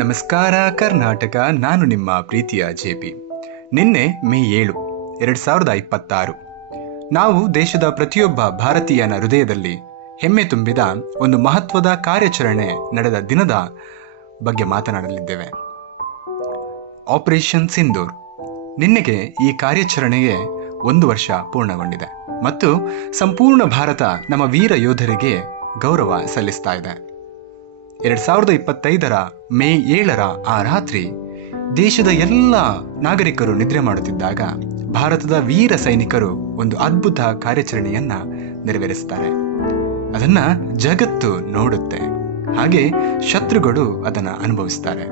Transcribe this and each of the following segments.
ನಮಸ್ಕಾರ ಕರ್ನಾಟಕ, ನಾನು ನಿಮ್ಮ ಪ್ರೀತಿಯ ಜೆಪಿ. ನಿನ್ನೆ ಮೇ 7, 2026 ನಾವು ದೇಶದ ಪ್ರತಿಯೊಬ್ಬ ಭಾರತೀಯನ ಹೃದಯದಲ್ಲಿ ಹೆಮ್ಮೆ ತುಂಬಿದ ಒಂದು ಮಹತ್ವದ ಕಾರ್ಯಾಚರಣೆ ನಡೆದ ದಿನದ ಬಗ್ಗೆ ಮಾತನಾಡಲಿದ್ದೇವೆ. ಆಪರೇಷನ್ ಸಿಂಧೂರ್. ನಿನ್ನೆಗೆ ಈ ಕಾರ್ಯಾಚರಣೆಗೆ 1 ವರ್ಷ ಪೂರ್ಣಗೊಂಡಿದೆ ಮತ್ತು ಸಂಪೂರ್ಣ ಭಾರತ ನಮ್ಮ ವೀರ ಯೋಧರಿಗೆ ಗೌರವ ಸಲ್ಲಿಸ್ತಾ ಇದೆ. 2025 ಮೇ 7 ಆ ರಾತ್ರಿ ದೇಶದ ಎಲ್ಲ ನಾಗರಿಕರು ನಿದ್ರೆ ಮಾಡುತ್ತಿದ್ದಾಗ ಭಾರತದ ವೀರ ಸೈನಿಕರು ಒಂದು ಅದ್ಭುತ ಕಾರ್ಯಾಚರಣೆಯನ್ನ ನೆರವೇರಿಸ್ತಾರೆ. ಅದನ್ನ ಜಗತ್ತು ನೋಡುತ್ತೆ, ಹಾಗೆ ಶತ್ರುಗಳು ಅದನ್ನ ಅನುಭವಿಸ್ತಾರೆ.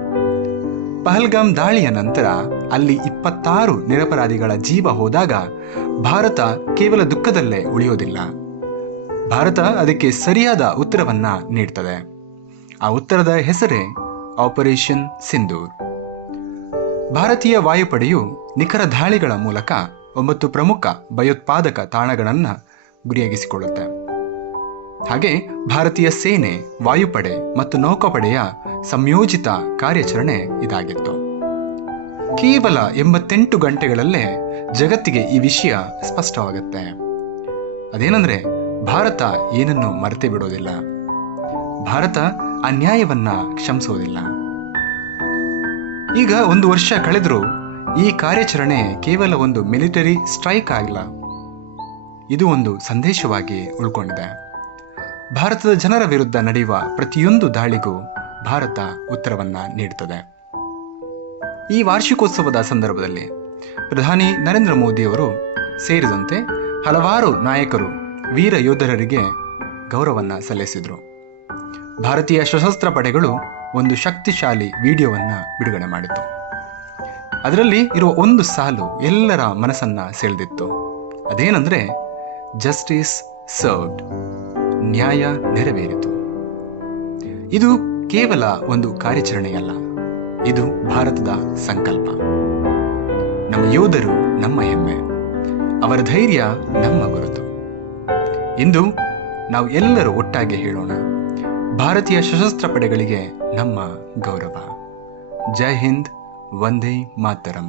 ಪಹಲ್ಗಾಮ್ ದಾಳಿಯ ನಂತರ ಅಲ್ಲಿ 26 ನಿರಪರಾಧಿಗಳ ಜೀವ ಹೋದಾಗ ಭಾರತ ಕೇವಲ ದುಃಖದಲ್ಲೇ ಉಳಿಯೋದಿಲ್ಲ. ಭಾರತ ಅದಕ್ಕೆ ಸರಿಯಾದ ಉತ್ತರವನ್ನ ನೀಡ್ತದೆ. ಆ ಉತ್ತರದ ಹೆಸರೇ ಆಪರೇಷನ್ ಸಿಂಧೂರ್. ಭಾರತೀಯ ವಾಯುಪಡೆಯು ನಿಖರ ದಾಳಿಗಳ ಮೂಲಕ 9 ಪ್ರಮುಖ ಭಯೋತ್ಪಾದಕ ತಾಣಗಳನ್ನು ಗುರಿಯಾಗಿಸಿಕೊಳ್ಳುತ್ತೆ. ಹಾಗೆ ಭಾರತೀಯ ಸೇನೆ, ವಾಯುಪಡೆ ಮತ್ತು ನೌಕಾಪಡೆಯ ಸಂಯೋಜಿತ ಕಾರ್ಯಾಚರಣೆ ಇದಾಗಿತ್ತು. ಕೇವಲ 88 ಗಂಟೆಗಳಲ್ಲೇ ಜಗತ್ತಿಗೆ ಈ ವಿಷಯ ಸ್ಪಷ್ಟವಾಗುತ್ತೆ. ಅದೇನೆಂದ್ರೆ, ಭಾರತ ಏನನ್ನು ಮರೆತೇ ಬಿಡೋದಿಲ್ಲ. ಭಾರತ ಅನ್ಯಾಯವನ್ನ ಕ್ಷಮಿಸೋದಿಲ್ಲ. ಈಗ 1 ವರ್ಷ ಕಳೆದರೂ ಈ ಕಾರ್ಯಾಚರಣೆ ಕೇವಲ ಒಂದು ಮಿಲಿಟರಿ ಸ್ಟ್ರೈಕ್ ಆಗಿಲ್ಲ, ಇದು ಒಂದು ಸಂದೇಶವಾಗಿ ಉಳ್ಕೊಂಡಿದೆ. ಭಾರತದ ಜನರ ವಿರುದ್ಧ ನಡೆಯುವ ಪ್ರತಿಯೊಂದು ದಾಳಿಗೂ ಭಾರತ ಉತ್ತರವನ್ನ ನೀಡುತ್ತದೆ. ಈ ವಾರ್ಷಿಕೋತ್ಸವದ ಸಂದರ್ಭದಲ್ಲಿ ಪ್ರಧಾನಿ ನರೇಂದ್ರ ಮೋದಿಯವರು ಸೇರಿದಂತೆ ಹಲವಾರು ನಾಯಕರು ವೀರ ಯೋಧರರಿಗೆ ಗೌರವನ್ನ ಸಲ್ಲಿಸಿದರು. ಭಾರತೀಯ ಸಶಸ್ತ್ರ ಪಡೆಗಳು ಒಂದು ಶಕ್ತಿಶಾಲಿ ವಿಡಿಯೋವನ್ನ ಬಿಡುಗಡೆ ಮಾಡಿತು. ಅದರಲ್ಲಿ ಇರುವ ಒಂದು ಸಾಲು ಎಲ್ಲರ ಮನಸ್ಸನ್ನ ಸೆಳೆದಿತ್ತು. ಅದೇನೆಂದ್ರೆ, ಜಸ್ಟಿಸ್ ಸರ್ವ್ಡ್, ನ್ಯಾಯ ನೆರವೇರಿತು. ಇದು ಕೇವಲ ಒಂದು ಕಾರ್ಯಾಚರಣೆಯಲ್ಲ, ಇದು ಭಾರತದ ಸಂಕಲ್ಪ. ನಮ್ಮ ಯೋಧರು ನಮ್ಮ ಹೆಮ್ಮೆ, ಅವರ ಧೈರ್ಯ ನಮ್ಮ ಗುರುತು. ಇಂದು ನಾವು ಎಲ್ಲರೂ ಒಟ್ಟಾಗಿ ಹೇಳೋಣ, ಭಾರತೀಯ ಸಶಸ್ತ್ರ ಪಡೆಗಳಿಗೆ ನಮ್ಮ ಗೌರವ. ಜೈ ಹಿಂದ್, ವಂದೇ ಮಾತರಂ.